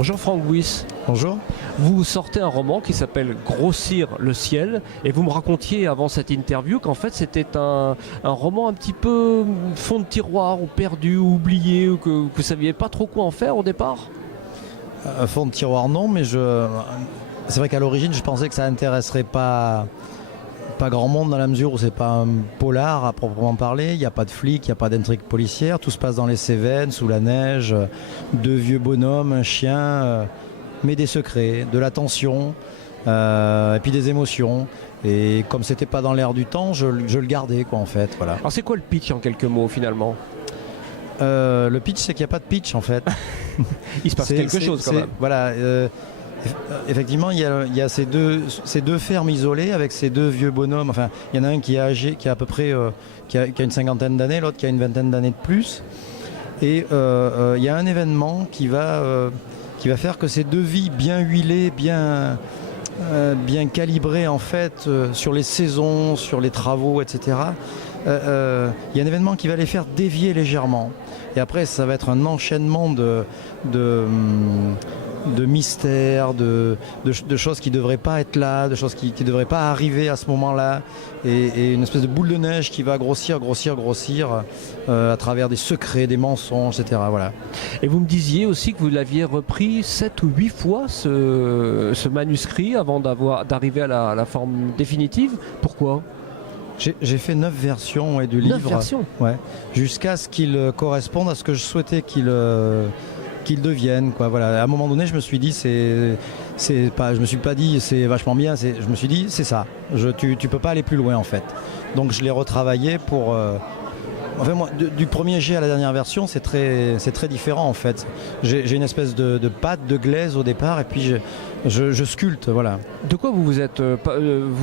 Bonjour Franck Bouys. Bonjour. Vous sortez un roman qui s'appelle Grossir le ciel et vous me racontiez avant cette interview qu'en fait c'était un roman un petit peu fond de tiroir ou perdu ou oublié ou que vous ne saviez pas trop quoi en faire au départ. Fond de tiroir non, mais c'est vrai qu'à l'origine je pensais que ça intéresserait pas grand monde dans la mesure où c'est pas un polar à proprement parler, il n'y a pas de flics, il n'y a pas d'intrigue policière, tout se passe dans les Cévennes, sous la neige, deux vieux bonhommes, un chien, mais des secrets, de la tension, et puis des émotions. Et comme c'était pas dans l'air du temps, je le gardais quoi en fait. Voilà. Alors c'est quoi le pitch en quelques mots finalement? Le pitch, c'est qu'il n'y a pas de pitch en fait. Il se passe quelque chose quand même. Voilà. Effectivement, il y a ces deux fermes isolées avec ces deux vieux bonhommes. Enfin, il y en a un qui est âgé, qui a à peu près qui a une cinquantaine d'années, l'autre qui a une vingtaine d'années de plus. Et il y a un événement qui va faire que ces deux vies bien huilées, bien calibrées en fait sur les saisons, sur les travaux, etc. Il y a un événement qui va les faire dévier légèrement. Et après, ça va être un enchaînement de mystères, de choses qui ne devraient pas être là, de choses qui ne devraient pas arriver à ce moment-là, et une espèce de boule de neige qui va grossir à travers des secrets, des mensonges, etc. Voilà. Et vous me disiez aussi que vous l'aviez repris 7 ou 8 fois ce manuscrit avant d'arriver à la forme définitive. Pourquoi ? J'ai fait 9 versions du livre. 9 versions ? Ouais, jusqu'à ce qu'il corresponde à ce que je souhaitais qu'il devienne quoi. Voilà. À un moment donné je me suis dit je me suis pas dit c'est vachement bien, je me suis dit c'est ça, tu peux pas aller plus loin en fait, donc je l'ai retravaillé pour enfin moi du premier jet à la dernière version c'est très différent en fait. J'ai une espèce de pâte de glaise au départ et puis je sculpte, voilà. De quoi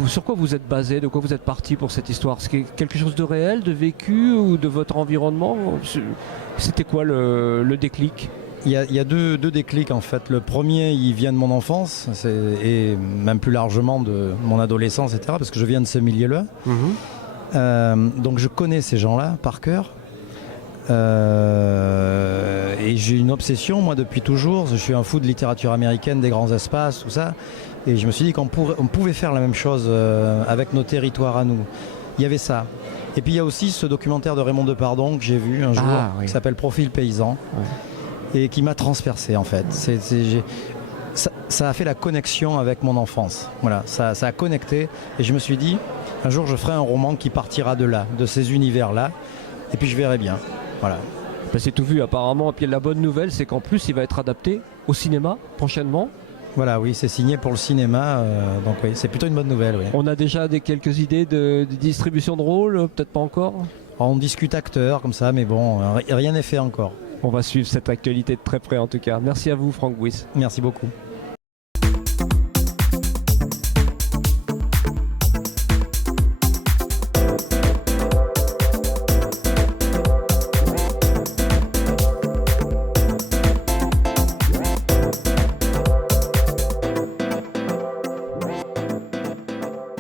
sur quoi vous êtes basé, de quoi vous êtes parti pour cette histoire? C'est quelque chose de réel, de vécu ou de votre environnement? C'était quoi le déclic? Il y a deux déclics en fait. Le premier, il vient de mon enfance et même plus largement de mon adolescence, etc. Parce que je viens de ce milieu-là. Donc je connais ces gens-là par cœur. Et j'ai une obsession, moi, depuis toujours. Je suis un fou de littérature américaine, des grands espaces, tout ça. Et je me suis dit qu'on pouvait faire la même chose avec nos territoires à nous. Il y avait ça. Et puis il y a aussi ce documentaire de Raymond Depardon que j'ai vu un jour, qui s'appelle Profil paysan. Ouais. Et qui m'a transpercé en fait. Ça a fait la connexion avec mon enfance. Voilà, ça a connecté et je me suis dit, un jour je ferai un roman qui partira de là, de ces univers-là, et puis je verrai bien. Voilà. Ben c'est tout vu apparemment. Et puis la bonne nouvelle, c'est qu'en plus il va être adapté au cinéma prochainement. Voilà, oui, c'est signé pour le cinéma, donc oui, c'est plutôt une bonne nouvelle. Oui. On a déjà quelques idées de distribution de rôle, peut-être pas encore. On discute acteurs comme ça, mais bon, rien n'est fait encore. On va suivre cette actualité de très près en tout cas. Merci à vous Franck Bouys. Merci beaucoup.